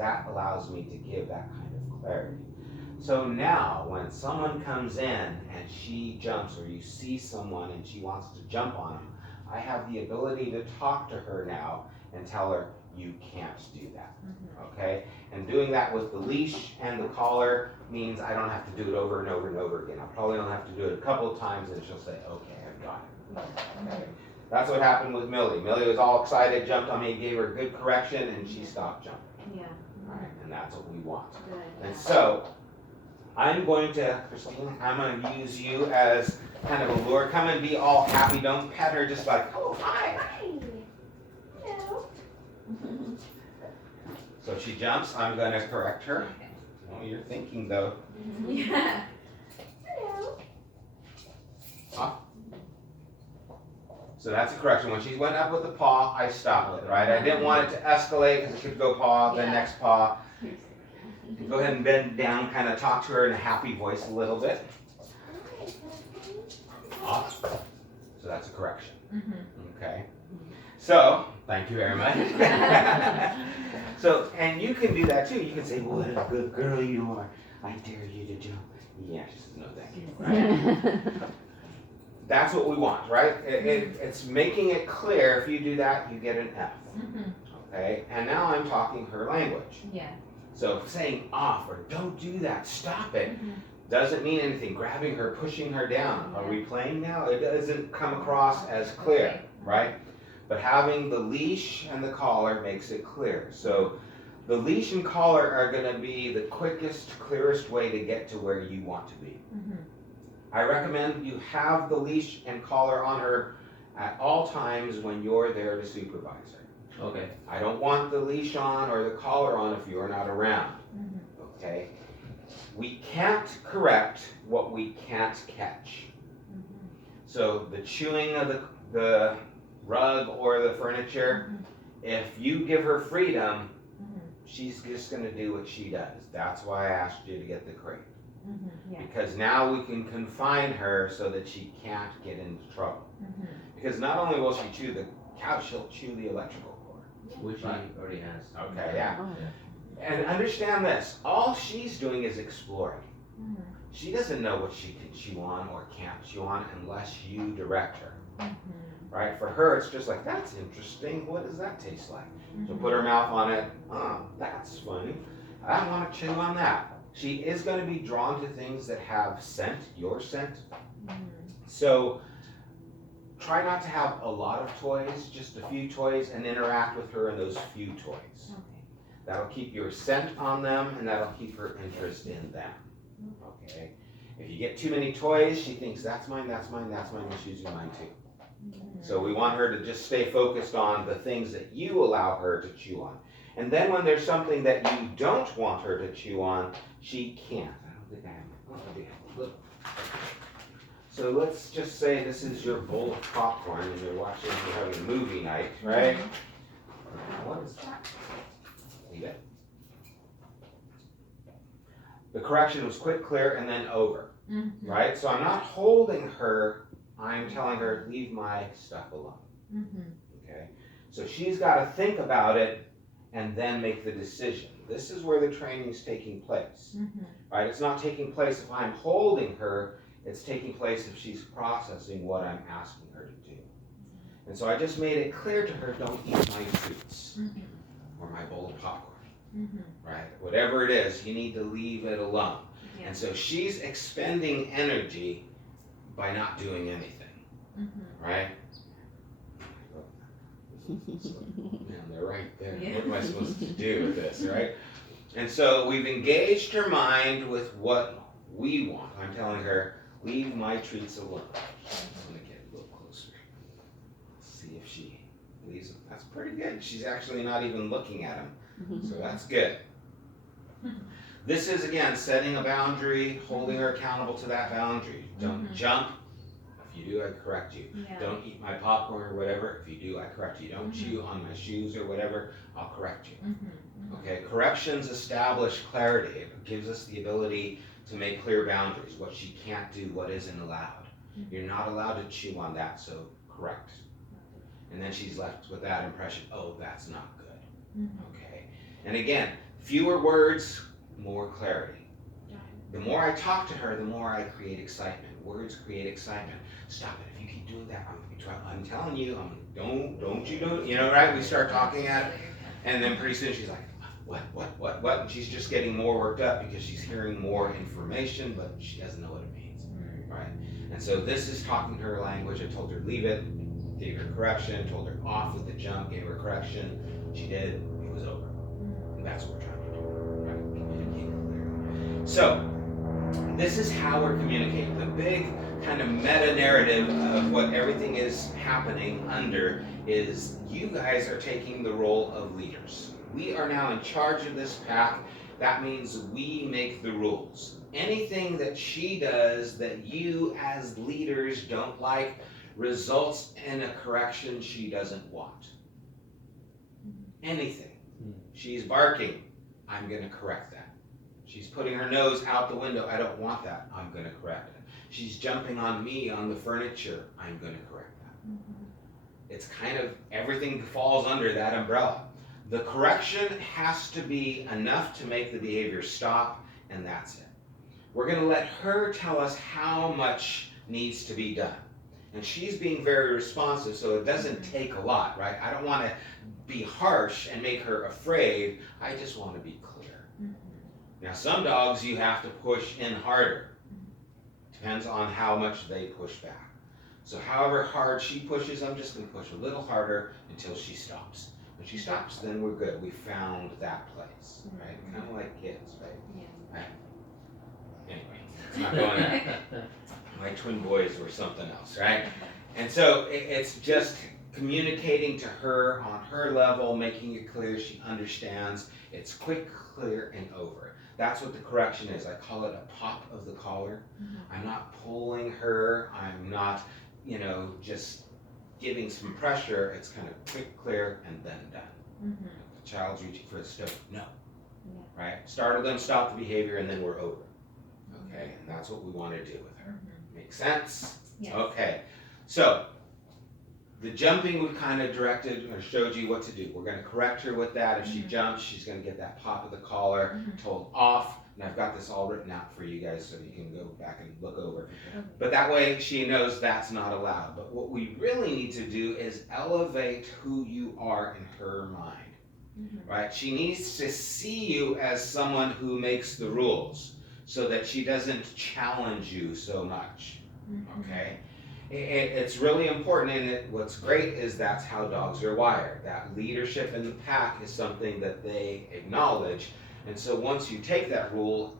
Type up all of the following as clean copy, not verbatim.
that allows me to give that kind of clarity. So now, when someone comes in and she jumps, or you see someone and she wants to jump on them, I have the ability to talk to her now and tell her, you can't do that, okay? And doing that with the leash and the collar means I don't have to do it over and over and over again. I'll probably only have to do it a couple of times and she'll say, okay, I've got it. Okay. That's what happened with Millie. Millie was all excited, jumped on me, gave her good correction, and she stopped jumping. Yeah. All right, and that's what we want. Good. And so, I'm going to, Christine, I'm going to use you as kind of a lure. Come and be all happy. Don't pet her just like, oh, hi. Hello. So she jumps. I'm going to correct her. Oh, you're thinking, though. Yeah. Hello. So that's a correction. When she went up with the paw, I stopped it, right? I didn't want it to escalate because it could go paw, then next paw. Go ahead and bend down, kind of talk to her in a happy voice a little bit. Off. So that's a correction. Okay. So, thank you very much. So, and you can do that too. You can say, what a good girl you are. I dare you to jump. Yeah, she says, no thank you. Right? That's what we want, right? It's making it clear. If you do that, you get an F. Okay? And now I'm talking her language. Yeah. So saying off or don't do that, stop it, doesn't mean anything. Grabbing her, pushing her down. Are we playing now? It doesn't come across as clear, right? But having the leash and the collar makes it clear. So the leash and collar are going to be the quickest, clearest way to get to where you want to be. I recommend you have the leash and collar on her at all times when you're there to supervise her. Okay. I don't want the leash on or the collar on if you're not around. Okay? We can't correct what we can't catch. So the chewing of the rug or the furniture, if you give her freedom, she's just going to do what she does. That's why I asked you to get the crate. Because now we can confine her so that she can't get into trouble. Because not only will she chew the couch, she'll chew the electrical cord. Which he already has. Okay, yeah. And understand this, all she's doing is exploring. She doesn't know what she can chew on or can't chew on unless you direct her. Right? For her, it's just like, that's interesting. What does that taste like? She'll put her mouth on it. Oh, that's funny. I want to chew on that. She is going to be drawn to things that have scent, your scent. So try not to have a lot of toys, just a few toys, and interact with her in those few toys. That'll keep your scent on them, and that'll keep her interest in them. Okay? If you get too many toys, she thinks, that's mine, that's mine, that's mine, and she's using mine too. So we want her to just stay focused on the things that you allow her to chew on. And then when there's something that you don't want her to chew on, she can't. I don't think I have. Oh, I do. Look. So let's just say this is your bowl of popcorn and you're having a movie night, right? What is that? Leave it. The correction was quick, clear, and then over, right? So I'm not holding her. I'm telling her, leave my stuff alone. Okay? So she's got to think about it and then make the decision. This is where the training is taking place, right? It's not taking place if I'm holding her. It's taking place if she's processing what I'm asking her to do. And so I just made it clear to her, don't eat my treats or my bowl of popcorn, right? Whatever it is, you need to leave it alone. And so she's expending energy by not doing anything, right? Man, they're right there. What am I supposed to do with this, right? And so we've engaged her mind with what we want. I'm telling her, leave my treats alone. I'm going to get a little closer. See if she leaves them. That's pretty good. She's actually not even looking at them. So that's good. This is, again, setting a boundary, holding her accountable to that boundary. Don't jump. If you do, I correct you. Don't eat my popcorn or whatever. If you do, I correct you. Don't chew on my shoes or whatever. I'll correct you. Okay, corrections establish clarity. It gives us the ability to make clear boundaries, what she can't do, what isn't allowed. You're not allowed to chew on that, so correct. And then she's left with that impression, oh, that's not good. Okay, and again, Fewer words, more clarity. The more I talk to her, the more I create excitement. Words create excitement. Stop it. If you keep doing that, I'm telling you, don't you do it. You know, right? We start talking at it, and then pretty soon she's like, what? And she's just getting more worked up because she's hearing more information, but she doesn't know what it means, right? And so this is talking her language. I told her leave it, gave her correction, told her off with the jump, gave her correction. She did, it was over. And that's what we're trying to do, right? Communicate clearly. So, this is how we're communicating. The big kind of meta narrative of what everything is happening under is you guys are taking the role of leaders. We are now in charge of this pack. That means we make the rules. Anything that she does that you as leaders don't like results in a correction she doesn't want. Anything. She's barking, I'm going to correct that. She's putting her nose out the window, I don't want that, I'm going to correct it. She's jumping on me on the furniture, I'm going to correct that. It's kind of, everything falls under that umbrella. The correction has to be enough to make the behavior stop, and that's it. We're going to let her tell us how much needs to be done. And she's being very responsive, so it doesn't take a lot, right? I don't want to be harsh and make her afraid. I just want to be clear. Now, some dogs you have to push in harder. Depends on how much they push back. So however hard she pushes, I'm just going to push a little harder until she stops. When she stops, then we're good. We found that place, right? Kind of like kids, right? Yeah. Right. Anyway, it's not going there. My twin boys were something else, right? And so it's just communicating to her on her level, making it clear she understands. It's quick, clear, and over. That's what the correction is. I call it a pop of the collar. I'm not pulling her. I'm not, just giving some pressure. It's kind of quick, clear, and then done. The child's reaching for the stove. No. Right? Startle them, stop the behavior, and then we're over. Okay? And that's what we want to do with her. Make sense? Yes. Okay. So, the jumping we kind of directed or showed you what to do. We're going to correct her with that. If she jumps, she's going to get that pop of the collar, told off. And I've got this all written out for you guys so you can go back and look over. But that way she knows that's not allowed. But what we really need to do is elevate who you are in her mind. Right? She needs to see you as someone who makes the rules so that she doesn't challenge you so much. Okay? It's really important, and what's great is that's how dogs are wired. That leadership in the pack is something that they acknowledge, and so once you take that role,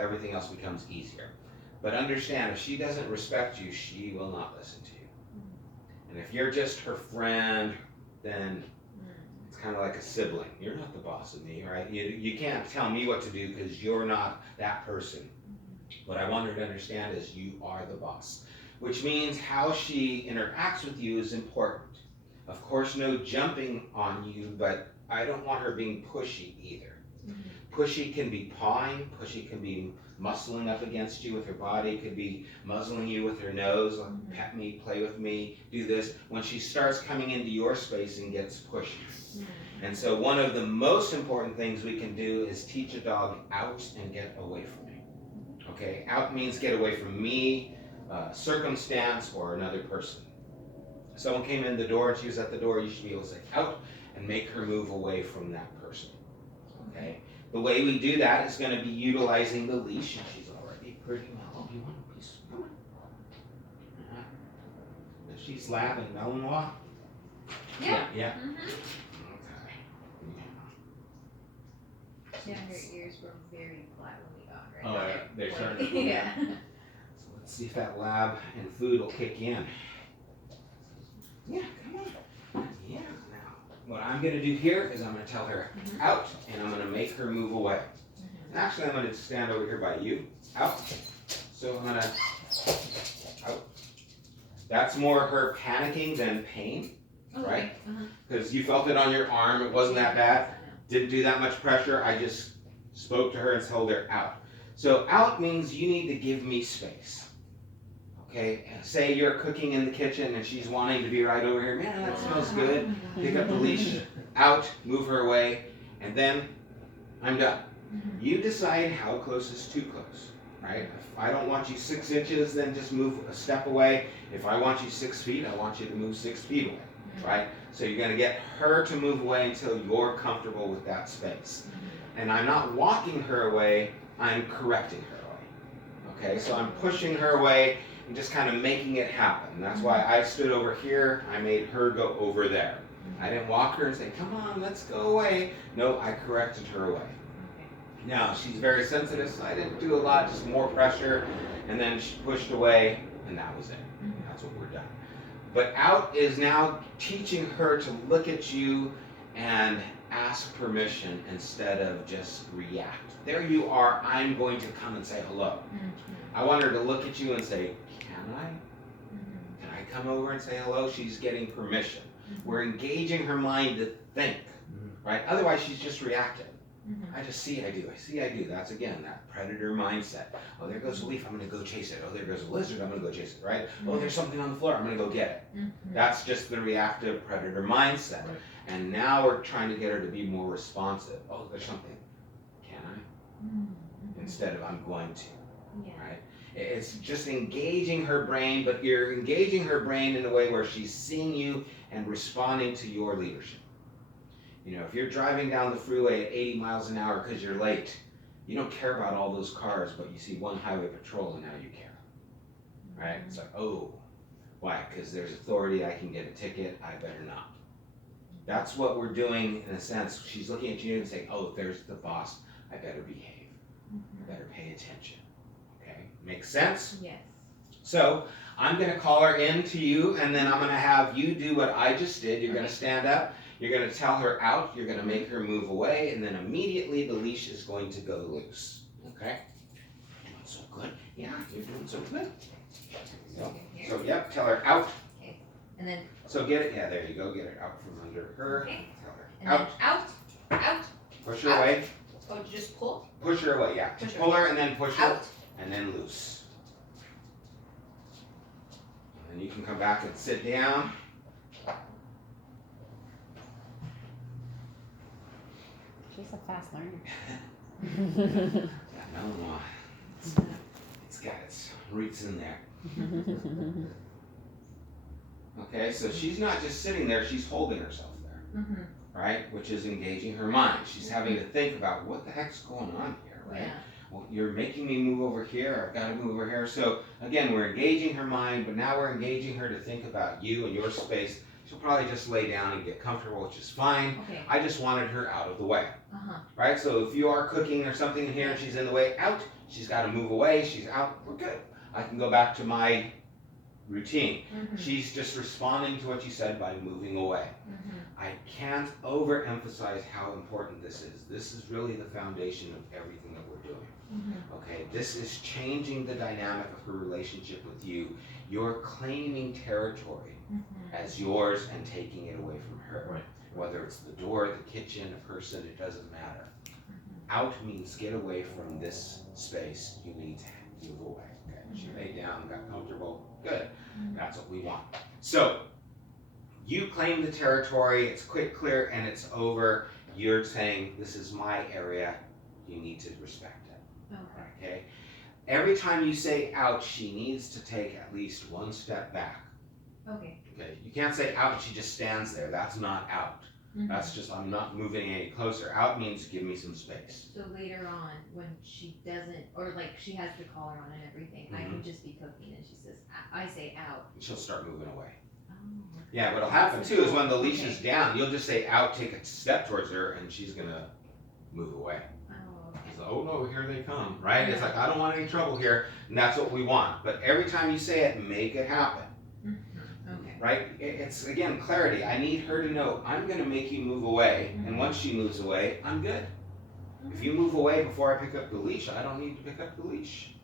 everything else becomes easier. But understand, if she doesn't respect you, she will not listen to you. And if you're just her friend, then it's kind of like a sibling. You're not the boss of me, right? You can't tell me what to do because you're not that person. What I want her to understand is you are the boss. Which means how she interacts with you is important. Of course, no jumping on you, but I don't want her being pushy either. Pushy can be pawing, pushy can be muscling up against you with her body, could be muzzling you with her nose, like pet me, play with me, do this. When she starts coming into your space and gets pushy. And so one of the most important things we can do is teach a dog out and get away from me. Okay, out means get away from me, circumstance, or another person. If someone came in the door and she was at the door, you should be able to say out and make her move away from that person. Okay? The way we do that is going to be utilizing the leash, and she's already pretty mellow. You want a piece? Come on. Is she slab and Malinois? Yeah. Yeah. Okay. Yeah, her ears were very flat when we got her. Oh, yeah, they're starting to Yeah. So let's see if that lab and food will kick in. Yeah, come on. Yeah. Now, what I'm going to do here is I'm going to tell her out, and I'm going to make her move away. And actually, I'm going to stand over here by you. Out. So I'm going to out. That's more her panicking than pain, right? Because you felt it on your arm. It wasn't that bad. Didn't do that much pressure. I just spoke to her and told her out. So out means you need to give me space. Okay, say you're cooking in the kitchen and she's wanting to be right over here. Man, that smells good. Pick up the leash, out, move her away, and then I'm done. Mhm. You decide how close is too close, right? If I don't want you 6 inches, then just move a step away. If I want you 6 feet, I want you to move 6 feet away, right? So you're gonna get her to move away until you're comfortable with that space. And I'm not walking her away, I'm correcting her away. Okay, so I'm pushing her away and just kind of making it happen. That's why I stood over here, I made her go over there. I didn't walk her and say, come on, let's go away. No, I corrected her away. Okay. Now, she's very sensitive, so I didn't do a lot, just more pressure, and then she pushed away, and that was it. That's what we're done. But out is now teaching her to look at you and ask permission instead of just react. There you are, I'm going to come and say hello. I want her to look at you and say, can I? Can I come over and say hello? She's getting permission. We're engaging her mind to think, right? Otherwise, she's just reacting. I just see, I do. I see, I do. That's again that predator mindset. Oh, there goes a leaf. I'm going to go chase it. Oh, there goes a lizard. I'm going to go chase it. Right? Oh, there's something on the floor. I'm going to go get it. That's just the reactive predator mindset. Right. And now we're trying to get her to be more responsive. Oh, there's something. Can I? Instead of I'm going to. Yeah. Right? It's just engaging her brain, but you're engaging her brain in a way where she's seeing you and responding to your leadership. You know, if you're driving down the freeway at 80 miles an hour because you're late, you don't care about all those cars, but you see one highway patrol and now you care. Right? It's like, oh, why? Because there's authority, I can get a ticket, I better not. That's what we're doing in a sense. She's looking at you and saying, oh, there's the boss, I better behave. I better pay attention. Okay? Makes sense? Yes. So I'm going to call her in to you, and then I'm going to have you do what I just did. You're going to stand up. You're going to tell her out. You're going to make her move away, and then immediately the leash is going to go loose. Okay? Doing so good. Yeah, you're doing so good. So yep, tell her out. Okay. And then So get it. Yeah, there you go. Get her out from under her. Okay. Tell her and out. then out. Push her out. away. Oh, just pull. Push her away. Yeah. Push her. Pull her and then push her, Out. and then loose. And you can come back and sit down. She's a fast learner. Yeah, no, it's got its roots in there. Okay, so she's not just sitting there, she's holding herself there, right? Which is engaging her mind. She's having to think about what the heck's going on here, right? Yeah. Well, you're making me move over here, I've got to move over here. So again, we're engaging her mind, but now we're engaging her to think about you and your space. She'll probably just lay down and get comfortable, which is fine. Okay. I just wanted her out of the way. Uh-huh. Right? So if you are cooking or something in here and she's in the way, out. She's got to move away. She's out. We're good. I can go back to my routine. She's just responding to what you said by moving away. I can't overemphasize how important this is. This is really the foundation of everything that we're doing. Okay? This is changing the dynamic of her relationship with you. You're claiming territory as yours and taking it away from her. Right. Whether it's the door, the kitchen, a person, it doesn't matter. Out means get away from this space. You need to move away. Okay? She laid down, got comfortable. Good. That's what we want. So, you claim the territory, it's quick, clear, and it's over. You're saying, this is my area. You need to respect it. Okay? Every time you say out, she needs to take at least one step back. Okay. Okay? You can't say out and she just stands there. That's not out. That's just, I'm not moving any closer. Out means give me some space. So later on, when she doesn't, or like she has the collar on and everything, I can just be cooking and she says, I say out. She'll start moving away. Oh. Yeah, what'll happen too is when the leash is down, you'll just say out, take a step towards her, and she's gonna move away. Oh, okay. It's like, oh no, here they come, right? It's like, I don't want any trouble here, and that's what we want. But every time you say it, make it happen. Okay. Right? It's, again, clarity. I need her to know, I'm going to make you move away, and once she moves away, I'm good. If you move away before I pick up the leash, I don't need to pick up the leash.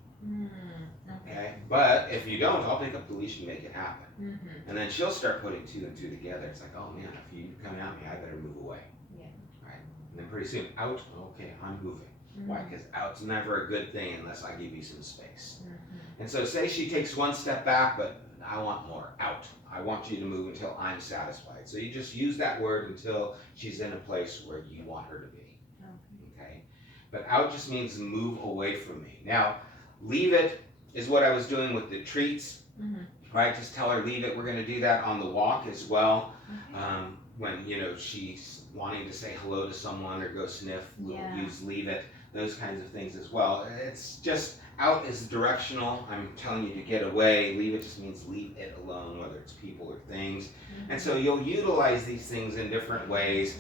Okay? But if you don't, I'll pick up the leash and make it happen. And then she'll start putting 2 and 2 together. It's like, oh man, if you come at me, I better move away. Yeah. Right? And then pretty soon, out, okay, I'm moving. Why? Because out's never a good thing unless I give you some space. And so say she takes one step back, but I want more. Out. I want you to move until I'm satisfied. So you just use that word until she's in a place where you want her to be. okay? But out just means move away from me. Now, leave it is what I was doing with the treats, right? Just tell her leave it. We're gonna do that on the walk as well. When, you know, she's wanting to say hello to someone or go sniff, we'll use leave it, those kinds of things as well. It's just, out is directional. I'm telling you to get away. Leave it just means leave it alone, whether it's people or things. And so you'll utilize these things in different ways.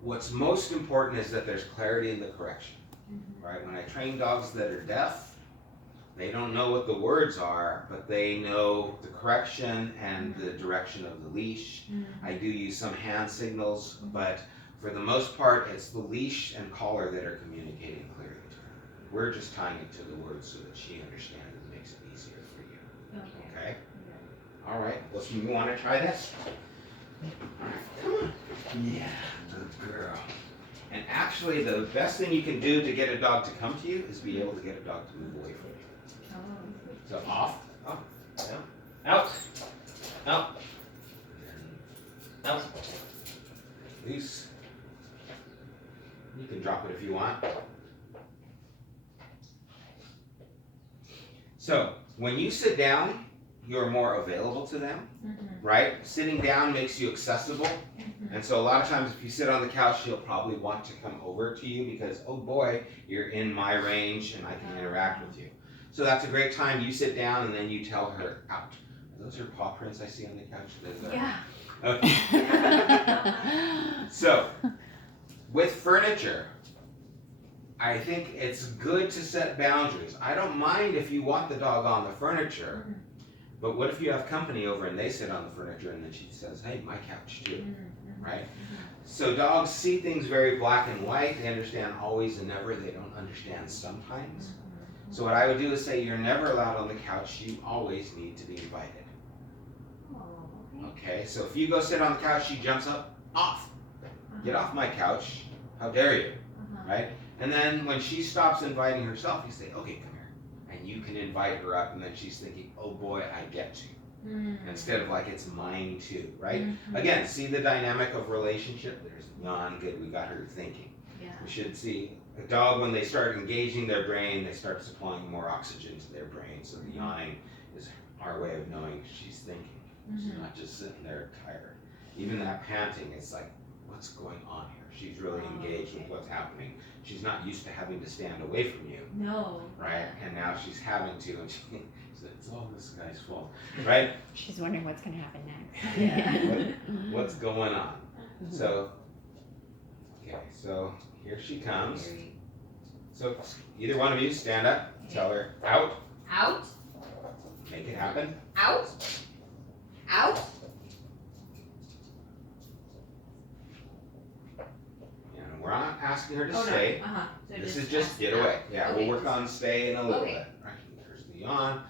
What's most important is that there's clarity in the correction, right? When I train dogs that are deaf, they don't know what the words are, but they know the correction and the direction of the leash. I do use some hand signals, but for the most part, it's the leash and collar that are communicating clearly to her. We're just tying it to the words so that she understands it and makes it easier for you. Okay? All right, you want to try this? All right, come on. Yeah, good girl. And actually, the best thing you can do to get a dog to come to you is be able to get a dog to move away from you. So off, up, down, out, out, out, loose. You can drop it if you want. So when you sit down, you're more available to them, right? Sitting down makes you accessible. And so a lot of times if you sit on the couch, she'll probably want to come over to you because, oh boy, you're in my range and I can interact with you. So that's a great time. You sit down and then you tell her out. Are those your paw prints I see on the couch? Yeah. Okay. So, with furniture, I think it's good to set boundaries. I don't mind if you want the dog on the furniture, but what if you have company over and they sit on the furniture and then she says, hey, my couch too, right? So dogs see things very black and white. They understand always and never. They don't understand sometimes. So what I would do is say, you're never allowed on the couch. You always need to be invited. Okay, so if you go sit on the couch, she jumps up, off. Get off my couch. How dare you, right? And then when she stops inviting herself, you say, okay, come here. And you can invite her up, and then she's thinking, oh boy, I get to. Instead of like, it's mine too, right? Again, see the dynamic of relationship? There's yawn, good, we got her thinking. We should see a dog, when they start engaging their brain, they start supplying more oxygen to their brain. So the yawning is our way of knowing she's thinking. She's not just sitting there tired. Even that panting, it's like, what's going on here? She's really engaged with what's happening. She's not used to having to stand away from you. No. Right? And now she's having to, and it's all this guy's fault. Right? She's wondering what's going to happen next. What's going on? So, okay, so here she comes. So either one of you stand up, tell her out. Out. Make it happen. Out. Out. And we're not asking her to Oh, stay. no. So This is just get away. Yeah, Okay. we'll work on stay in a little Okay. bit. Right, there's the yawn.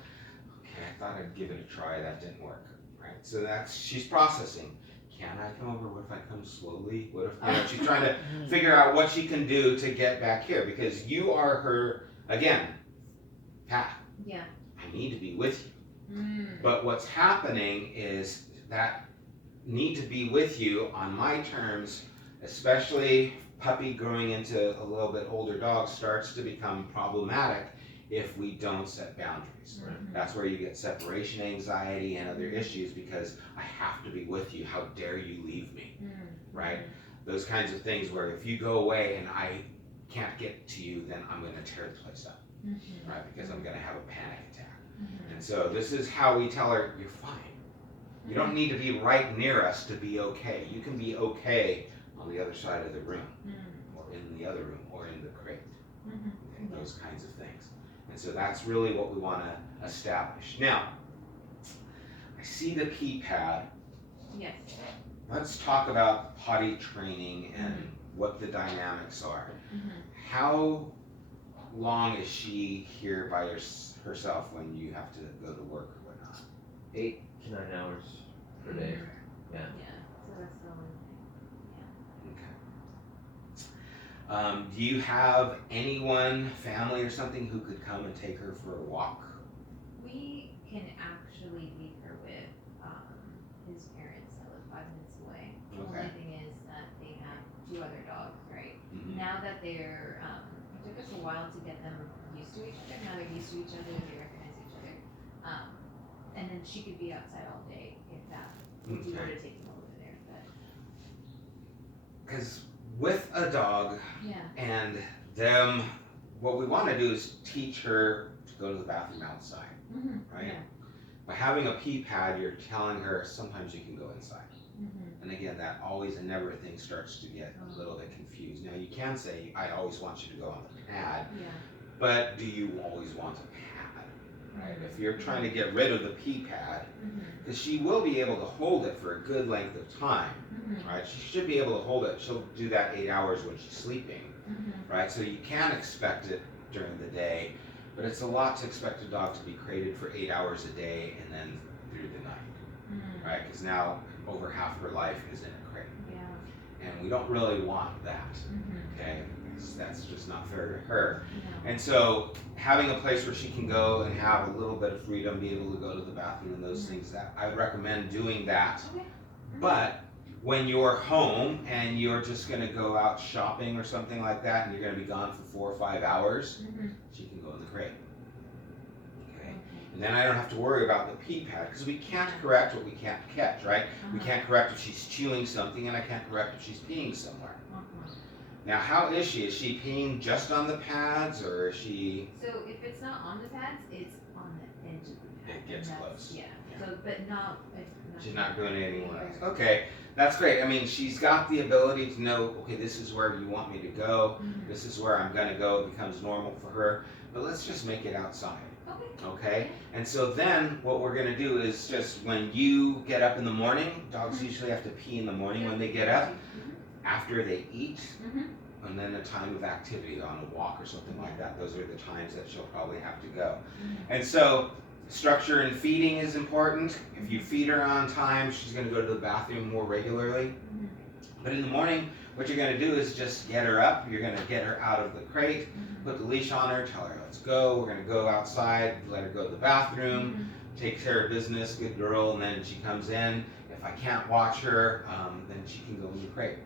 Okay, I thought I'd give it a try. That didn't work. Right, so she's processing. Can I come over? What if I come slowly? What if, she's trying to figure out what she can do to get back here because you are her, again, Pat. Yeah. I need to be with you. But what's happening is that need to be with you on my terms, especially puppy growing into a little bit older dog starts to become problematic if we don't set boundaries. That's where you get separation anxiety and other issues because I have to be with you. How dare you leave me, right? Those kinds of things where if you go away and I can't get to you, then I'm going to tear the place up, right? Because I'm going to have a panic attack. And so this is how we tell her, you're fine. You don't need to be right near us to be okay. You can be okay on the other side of the room, or in the other room, or in the crate. Okay, those kinds of things. And so that's really what we want to establish. Now, I see the keypad. Yes. Let's talk about potty training and what the dynamics are. How long is she here by herself when you have to go to work or whatnot? 8 to 9 hours per day. Yeah. So that's the one Okay. Do you have anyone, family or something, who could come and take her for a walk? We can actually leave her with his parents that live 5 minutes away. The only thing is that they have 2 other dogs, right? now that they're, it took us a while to get them used to each other. Now they're used to each other, they recognize each other. And then she could be outside all day if we were to take them over there. But Because with a dog yeah. and them, what we want to do is teach her to go to the bathroom outside, right? Yeah. By having a pee pad, you're telling her sometimes you can go inside. Mm-hmm. And again, that always and never thing starts to get a little bit confused. Now you can say, I always want you to go on the pad, Yeah. but do you always want a pad, right? If you're trying to get rid of the pee pad, because she will be able to hold it for a good length of time, right? She should be able to hold it. She'll do that 8 hours when she's sleeping, right? So you can expect it during the day, but it's a lot to expect a dog to be crated for 8 hours a day and then through the night, right? Because now over half her life is in a crate, Yeah. and we don't really want that, okay? That's just not fair to her. No. And so having a place where she can go and have a little bit of freedom, be able to go to the bathroom and those things, that I would recommend doing that. Okay. But when you're home and you're just gonna go out shopping or something like that, and you're gonna be gone for 4 or 5 hours, she can go in the crate. Okay? And then I don't have to worry about the pee pad, because we can't correct what we can't catch, right? We can't correct if she's chewing something, and I can't correct if she's peeing somewhere. Now, how is she? Is she peeing just on the pads, or is she? So if it's not on the pads, it's on the edge of the pad. It gets and that's- close. Yeah. Yeah. So, but not. She's not doing it anywhere else. Okay, that's great. I mean, she's got the ability to know, okay, this is where you want me to go. This is where I'm gonna go. It becomes normal for her. But let's just make it outside. Okay. Okay? And so then what we're gonna do is just when you get up in the morning, dogs usually have to pee in the morning when they get up, after they eat, and then a time of activity on a walk or something like that. Those are the times that she'll probably have to go. And so structure in feeding is important. If you feed her on time, she's gonna go to the bathroom more regularly. But in the morning, what you're gonna do is just get her up. You're gonna get her out of the crate, put the leash on her, tell her, let's go. We're gonna go outside, let her go to the bathroom, take care of business, good girl, and then she comes in. If I can't watch her, then she can go in the crate.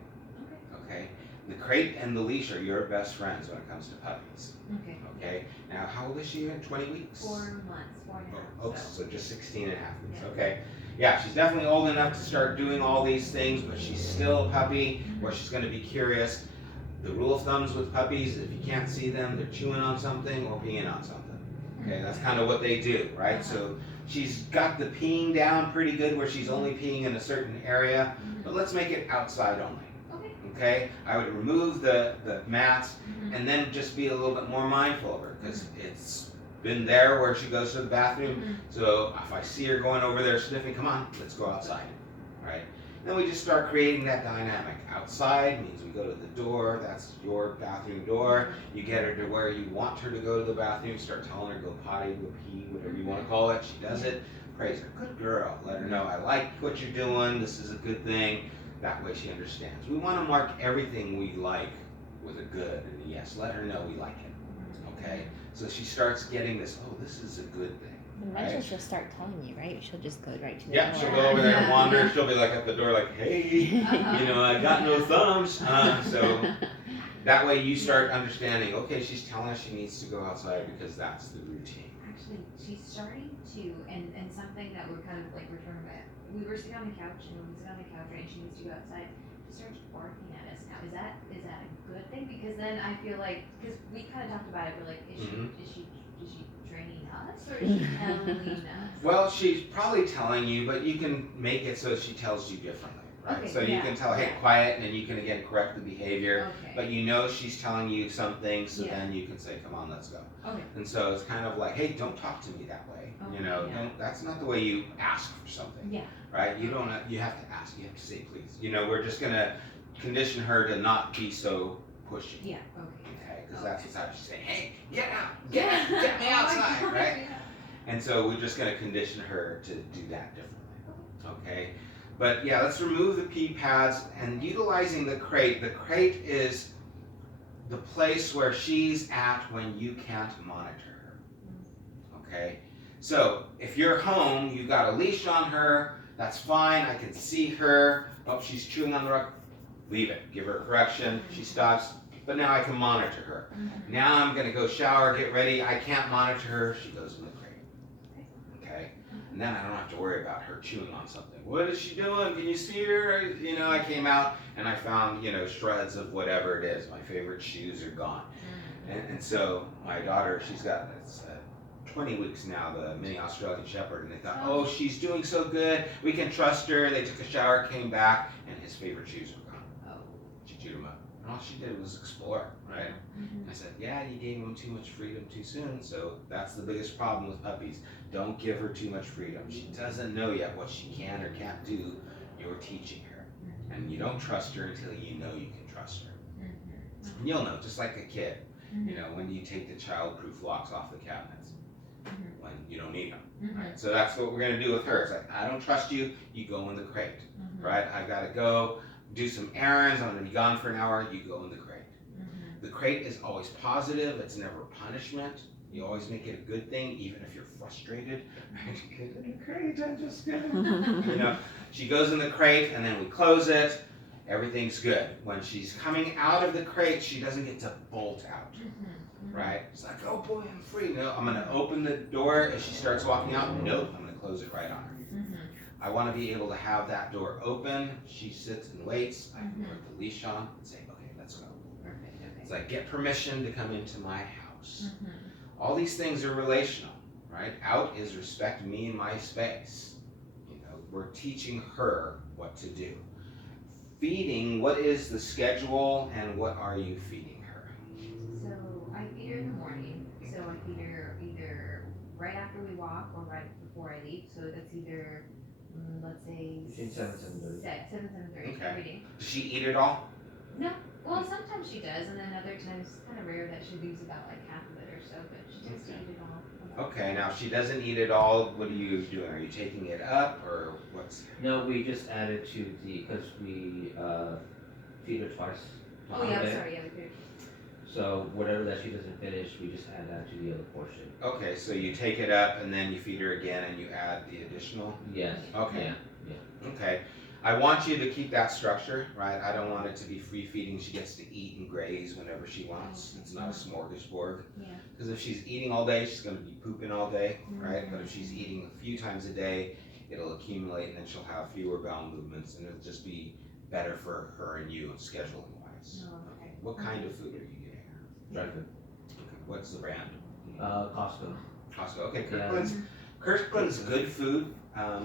Okay? The crate and the leash are your best friends when it comes to puppies. Okay. Okay? Now, how old is she? 20 weeks? 4 months, 4.5. Oh, so just 16 and a half weeks. Okay. Yeah, she's definitely old enough to start doing all these things, but she's still a puppy where she's going to be curious. The rule of thumbs with puppies, if you can't see them, they're chewing on something or peeing on something. Okay, that's kind of what they do, right? So she's got the peeing down pretty good where she's only peeing in a certain area, but let's make it outside only. Okay, I would remove the mats and then just be a little bit more mindful of her, because it's been there where she goes to the bathroom. So if I see her going over there sniffing, come on, let's go outside, right? Then we just start creating that dynamic. Outside means we go to the door, that's your bathroom door. You get her to where you want her to go to the bathroom, start telling her go potty, go pee, whatever you want to call it. She does it, praise her, good girl. Let her know I like what you're doing, this is a good thing. That way she understands. We want to mark everything we like with a good and a yes. Let her know we like it. Okay? So she starts getting this, oh, this is a good thing. Eventually Right? she'll start telling you, right? She'll just go right to the Yeah, door. she'll go over there and wander. She'll be like at the door like, hey, you know, I got no thumbs. So that way you start understanding, okay, she's telling us she needs to go outside because that's the routine. Actually, she's starting to, and something that we're kind of like returning back. We were sitting on the couch, and when we sit on the couch, right, and she needs to go outside, she starts barking at us now. Is that a good thing? Because then I feel like, because we kind of talked about it, we're like, is she training us or is she telling us? Well, she's probably telling you, but you can make it so she tells you differently, right? Okay, So you yeah, can tell, hey, yeah. quiet, and then you can again correct the behavior. Okay. But you know she's telling you something, so Yeah. then you can say, come on, let's go. Okay. And so it's kind of like, hey, don't talk to me that way. Okay, You know, yeah. that's not the way you ask for something, Yeah. right? You don't. You have to ask. You have to say please. You know, we're just gonna condition her to not be so pushy. Yeah. Okay. Okay, because that's what's happening. She's saying, hey, get out, get me outside, right? And so we're just gonna condition her to do that differently. Okay, but yeah, let's remove the pee pads and utilizing the crate. The crate is the place where she's at when you can't monitor her. Okay, so if you're home, you've got a leash on her, that's fine, I can see her. Oh, she's chewing on the rug. Leave it, give her a correction. She stops, but now I can monitor her. Now I'm gonna go shower, get ready, I can't monitor her, she goes in the crate. Okay? And then I don't have to worry about her chewing on something. What is she doing? Can you see her? You know, I came out and I found, you know, shreds of whatever it is. My favorite shoes are gone. And so my daughter, she's got this 20 weeks now, the mini Australian Shepherd, and they thought, oh, she's doing so good, we can trust her. They took a shower, came back, and his favorite shoes were gone. Oh. She chewed them up. And all she did was explore, right? And I said, yeah, you gave them too much freedom too soon, so that's the biggest problem with puppies. Don't give her too much freedom. She doesn't know yet what she can or can't do. You're teaching her. And you don't trust her until you know you can trust her. And you'll know, just like a kid. You know, when do you take the child-proof locks off the cabinets? When you don't need them, right? So that's what we're gonna do with her. It's like, I don't trust you, you go in the crate, right? I gotta go do some errands, I'm gonna be gone for an hour, you go in the crate. The crate is always positive, it's never punishment. You always make it a good thing, even if you're frustrated. Get in the crate, I'm just gonna, you know. She goes in the crate and then we close it, everything's good. When she's coming out of the crate, she doesn't get to bolt out. Right? It's like, oh boy, I'm free. No, I'm gonna open the door as she starts walking out. Nope, I'm gonna close it right on her. I wanna be able to have that door open. She sits and waits. I can put the leash on and say, okay, let's go. It's like, get permission to come into my house. All these things are relational, right? Out is respect me and my space. You know, we're teaching her what to do. Feeding, what is the schedule and what are you feeding her? So I feed her in the morning. So I feed her either right after we walk or right before I leave. So that's either, let's say, Between 7 and 7:30. 7:30 Okay. every day. Does she eat it all? No, well, sometimes she does, and then other times it's kind of rare that she leaves about like half of it or so, but she tends to eat it all. Okay, now if she doesn't eat it all, what are you doing? Are you taking it up or what's? No, we just added to the, because we feed her twice. Oh yeah, I'm sorry, yeah, we do. So whatever that she doesn't finish, we just add that to the other portion. Okay, so you take it up and then you feed her again and you add the additional? Yes. Okay. Yeah. Okay. I want you to keep that structure, right? I don't want it to be free feeding. She gets to eat and graze whenever she wants. It's not a smorgasbord. Yeah. Because if she's eating all day, she's going to be pooping all day, right? But if she's eating a few times a day, it'll accumulate and then she'll have fewer bowel movements and it'll just be better for her and you scheduling wise. Oh, okay. What kind of food are you giving her? Dry food. Okay. What's the brand? Costco. Costco. Okay, Yeah. Kirkland's good food.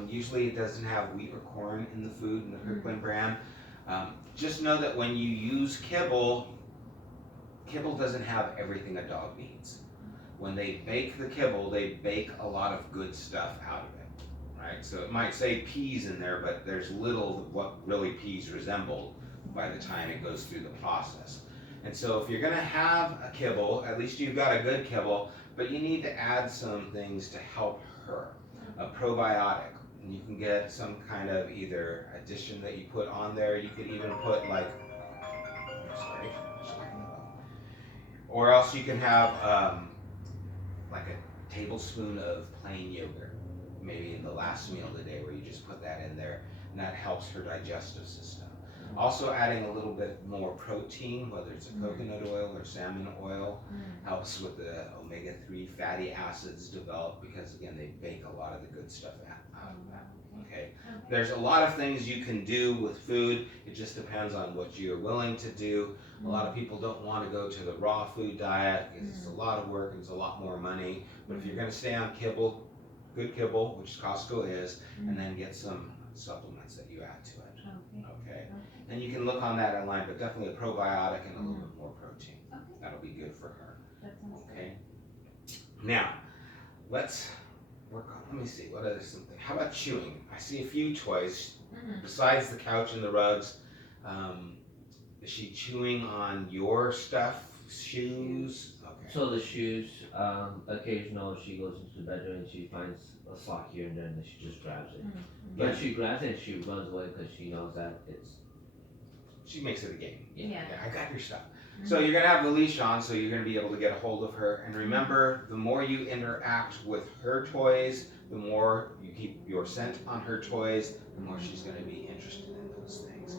Usually it doesn't have wheat or corn in the food in the Kirkland brand. Just know that when you use kibble, kibble doesn't have everything a dog needs. When they bake the kibble, they bake a lot of good stuff out of it, right? So it might say peas in there, but there's little of what really peas resemble by the time it goes through the process. And so if you're gonna have a kibble, at least you've got a good kibble, but you need to add some things to help her. A probiotic, and you can get some kind of either addition that you put on there. You could even put like, or else you can have like a tablespoon of plain yogurt, maybe in the last meal of the day, where you just put that in there, and that helps her digestive system. Also adding a little bit more protein, whether it's a coconut oil or salmon oil, helps with the omega-3 fatty acids develop because again, they bake a lot of the good stuff out of that, okay? There's a lot of things you can do with food, it just depends on what you're willing to do. A lot of people don't want to go to the raw food diet because it's a lot of work and it's a lot more money, but if you're gonna stay on kibble, good kibble, which Costco is, and then get some supplements that you add to it, okay? And you can look on that online, but definitely a probiotic and a little bit more protein. Okay. That'll be good for her. That sounds Okay. Now, let's work on. Let me see. What other something? How about chewing? I see a few toys besides the couch and the rugs. Is she chewing on your stuff? Shoes? Okay. So the shoes, occasional she goes into the bedroom and she finds a sock here and there and then she just grabs it. But she grabs it and she runs away because she knows that it's. She makes it a game. Yeah. I got your stuff. So you're gonna have the leash on, so you're gonna be able to get a hold of her. And remember, the more you interact with her toys, the more you keep your scent on her toys, the more she's gonna be interested in those things. things.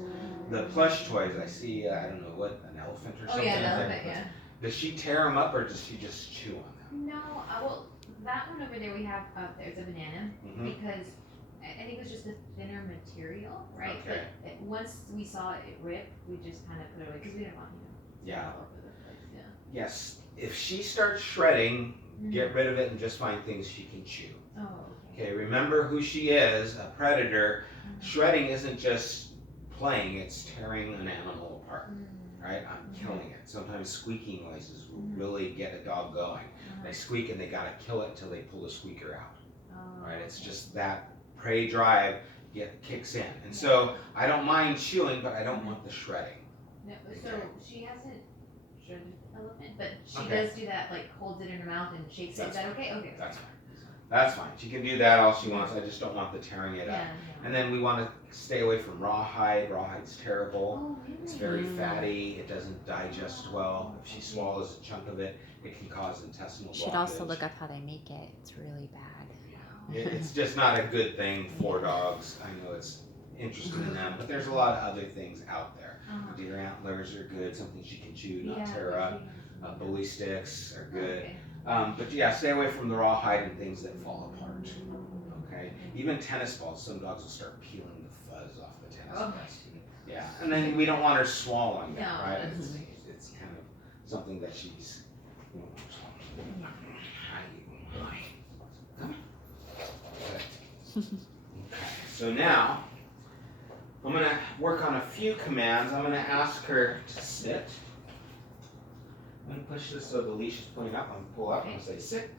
The plush toys, I see, I don't know what, an elephant or Oh something. yeah, like elephant, that. yeah. Does she tear them up or does she just chew on them? No, well, that one over there we have up there's a banana Mhm. because I think it was just a thinner material, right? Okay. But once we saw it rip, we just kind of put it away because we didn't want Yeah. all over the place. Yeah. Yes, if she starts shredding, Mhm. get rid of it and just find things she can chew. Oh, okay. Okay, remember who she is, a predator. Mhm. Shredding isn't just playing, it's tearing an animal apart, Mm. right? I'm killing it. Sometimes squeaky noises will Mhm. really get a dog going. Uh-huh. They squeak and they gotta kill it until they pull the squeaker out, Oh, right? It's okay. just that prey drive kicks in. And so I don't mind chewing, but I don't want the shredding. No, so Okay. she hasn't shredded the elephant, but she Okay. does do that, like holds it in her mouth and shakes it. Is That's that okay? Okay. That's fine. That's fine. She can do that all she wants. I just don't want the tearing it up. Yeah. And then we want to stay away from rawhide. Rawhide's terrible. Oh, really? It's very Mm. fatty. It doesn't digest well. If she swallows a chunk of it, it can cause intestinal You should blockage. also look up how they make it. It's really bad. It's just not a good thing for dogs. I know it's interesting in them, but there's a lot of other things out there. Uh-huh. Deer antlers are good, something she can chew, not Yeah, tear up. she- Bully sticks are good. Okay. But yeah, stay away from the rawhide and things that fall apart. Okay, even tennis balls. Some dogs will start peeling the fuzz off the tennis Oh, balls. Yeah, and then we don't want her swallowing them, No, right? that's- It's kind of something that she's. You know, Okay, so now I'm gonna work on a few commands. I'm gonna ask her to sit. I'm gonna push this so the leash is pointing up. I'm gonna pull up. I'm gonna say sit,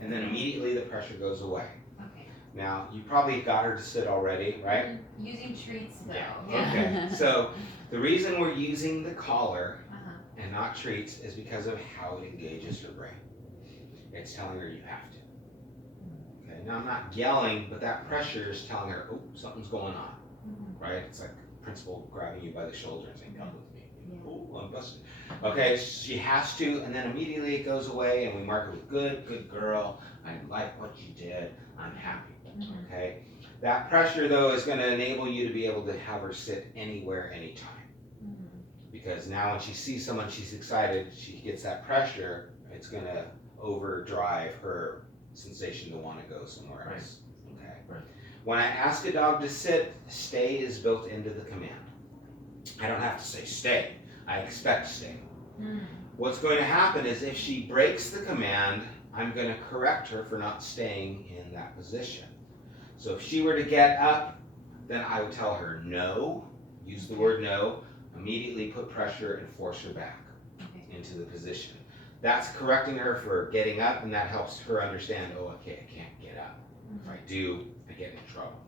and then immediately the pressure goes away. Okay. Now you probably got her to sit already, right? Using treats though. Okay. So the reason we're using the collar Uh-huh. and not treats is because of how it engages her brain. It's telling her you have to. Okay. Now I'm not yelling, but that pressure is telling her, oh, something's going on, Mhm. right? It's like principal grabbing you by the shoulder and saying, come with me. Yeah. Oh, I'm busted. Okay, she has to, and then immediately it goes away, and we mark it with good girl. I like what you did. I'm happy. Mhm. Okay. That pressure though is going to enable you to be able to have her sit anywhere, anytime. Mhm. Because now when she sees someone, she's excited. She gets that pressure. It's going to overdrive her sensation to want to go somewhere Right. else. Okay. Right. When I ask a dog to sit, stay is built into the command. I don't have to say stay. I expect stay. Mm. What's going to happen is if she breaks the command, I'm going to correct her for not staying in that position. So if she were to get up, then I would tell her no, use the word no, immediately put pressure and force her back Okay. into the position. That's correcting her for getting up, and that helps her understand, oh, okay, I can't get up. If I do, I get in trouble.